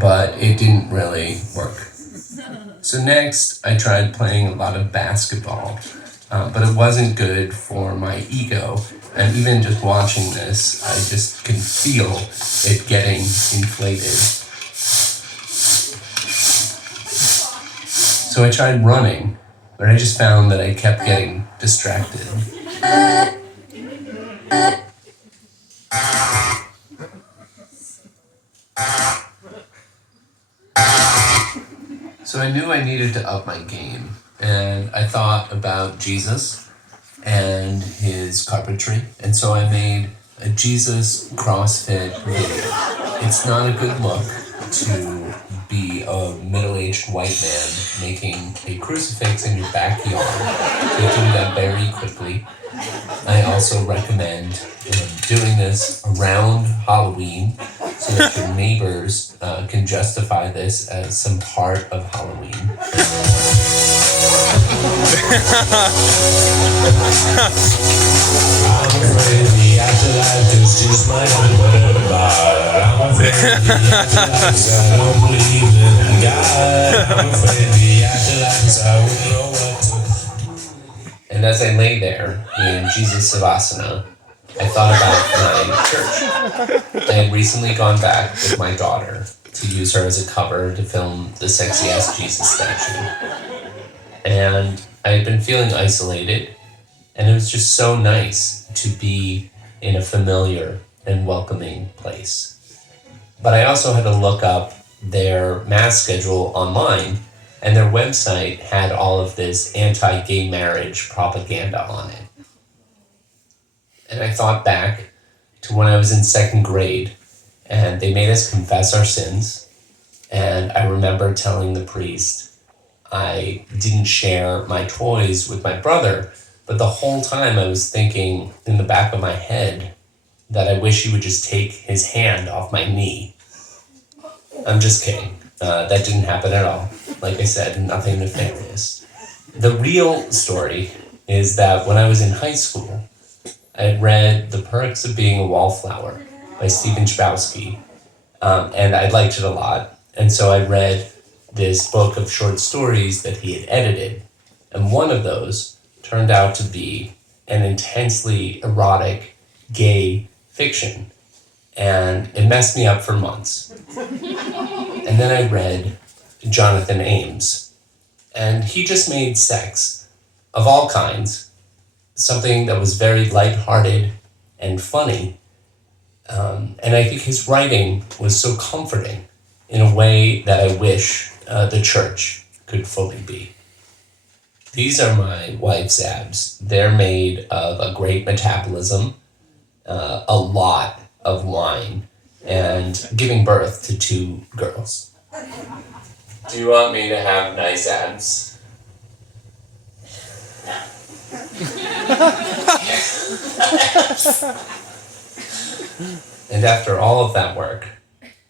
but it didn't really work. So next, I tried playing a lot of basketball, but it wasn't good for my ego. And even just watching this, I just can feel it getting inflated. So I tried running, but I just found that I kept getting distracted. So I knew I needed to up my game, and I thought about Jesus and his carpentry, and so I made a Jesus CrossFit video. It's not a good look to be a middle-aged white man making a crucifix in your backyard. You do that very quickly. I also recommend doing this around Halloween so that your neighbors can justify this as some part of Halloween. I'm afraid the afterlife is just my word. I'm afraid the afterlife, I don't believe in God. I'm afraid the afterlife, I wouldn't know what to. And as I lay there in Jesus Savasana, I thought about my church. I had recently gone back with my daughter to use her as a cover to film the sexy ass Jesus statue. And I had been feeling isolated, and it was just so nice to be in a familiar and welcoming place. But I also had to look up their mass schedule online, and their website had all of this anti-gay marriage propaganda on it. And I thought back to when I was in second grade, and they made us confess our sins, and I remember telling the priest I didn't share my toys with my brother, but the whole time I was thinking in the back of my head that I wish he would just take his hand off my knee. I'm just kidding. That didn't happen at all. Like I said, nothing nefarious. The real story is that when I was in high school, I had read The Perks of Being a Wallflower by Stephen Chbosky, and I liked it a lot. And so I read this book of short stories that he had edited, and one of those turned out to be an intensely erotic gay fiction, and it messed me up for months. And then I read Jonathan Ames, and he just made sex of all kinds something that was very lighthearted and funny, and I think his writing was so comforting in a way that I wish the church could fully be. These are my wife's abs. They're made of a great metabolism, a lot of wine, and giving birth to 2 girls. Do you want me to have nice abs? And after all of that work,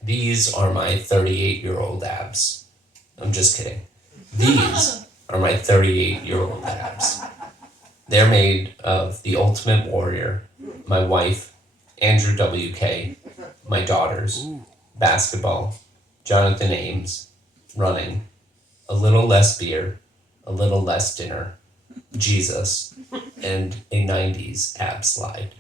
these are my 38-year-old abs. I'm just kidding. These are my 38-year-old abs. They're made of the Ultimate Warrior, my wife, Andrew WK, my daughters, basketball, Jonathan Ames, running, a little less beer, a little less dinner, Jesus, and a 90s ab slide.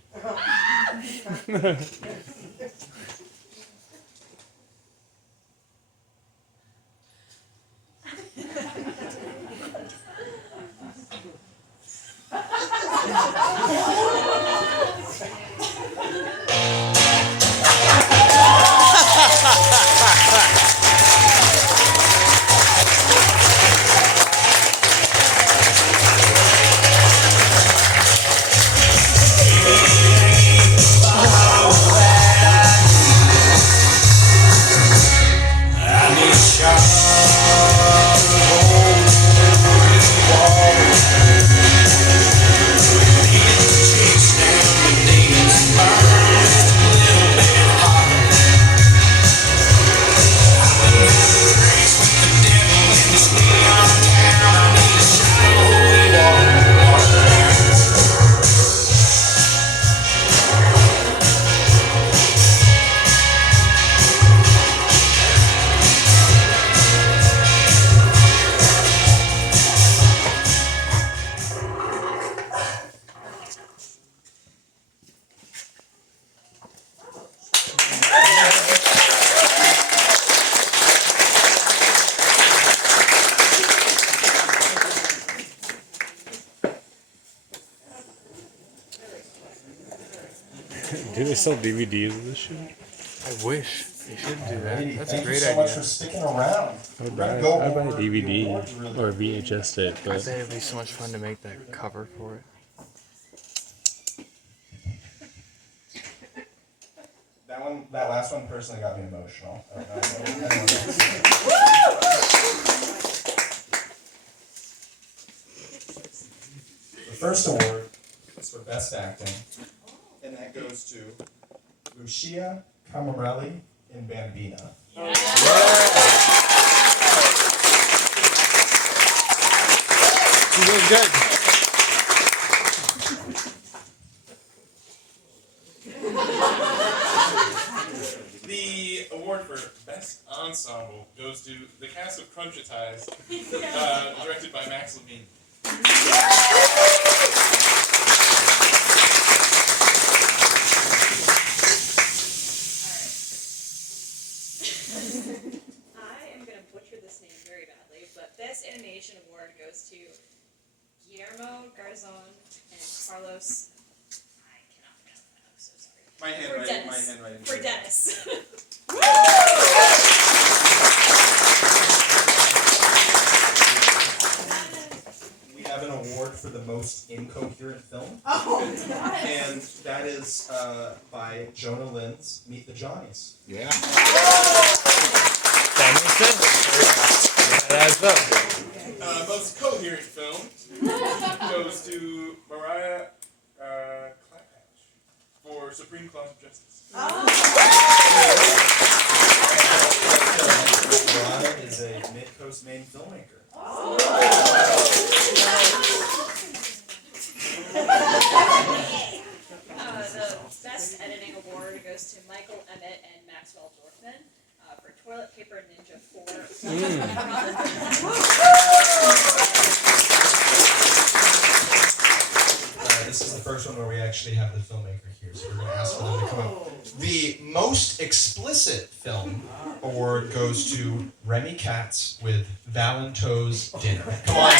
they sell DVDs of this shit? I wish they should do that. That's a great Thank you so much for idea. sticking around. I'd We're buy, gonna go I'd buy a over the DVD awards really or quickly. VHS it, I but bet it'd be so much fun to make that cover for it. That last one personally got me emotional. I don't know. I don't know. The first award is for Best Acting, and that goes to Lucia Camarelli in Bambina. She's really good. The award for Best Ensemble goes to the cast of Crunchitize, directed by Max Levine. I am going to butcher this name very badly, but Best Animation Award goes to Guillermo Garzon and Carlos. I cannot pronounce that. I'm so sorry. My handwriting. For Dennis. We have an award for the most incoherent film, Oh, God. and that is by Jonah Lynn's Meet the Johnnies. Yeah. That makes sense. That adds up. Most coherent film goes to Mariah Claphatch for Supreme Clause of Justice. Mariah is a Mid-Coast Maine filmmaker. The Best Editing Award goes to Michael Emmett and Maxwell Dorfman for Toilet Paper Ninja 4. This is the first one where we actually have the filmmaker here, so we're going to ask for them to come up. The most explicit film award goes to Remy Katz with Valento's Dinner. Come on.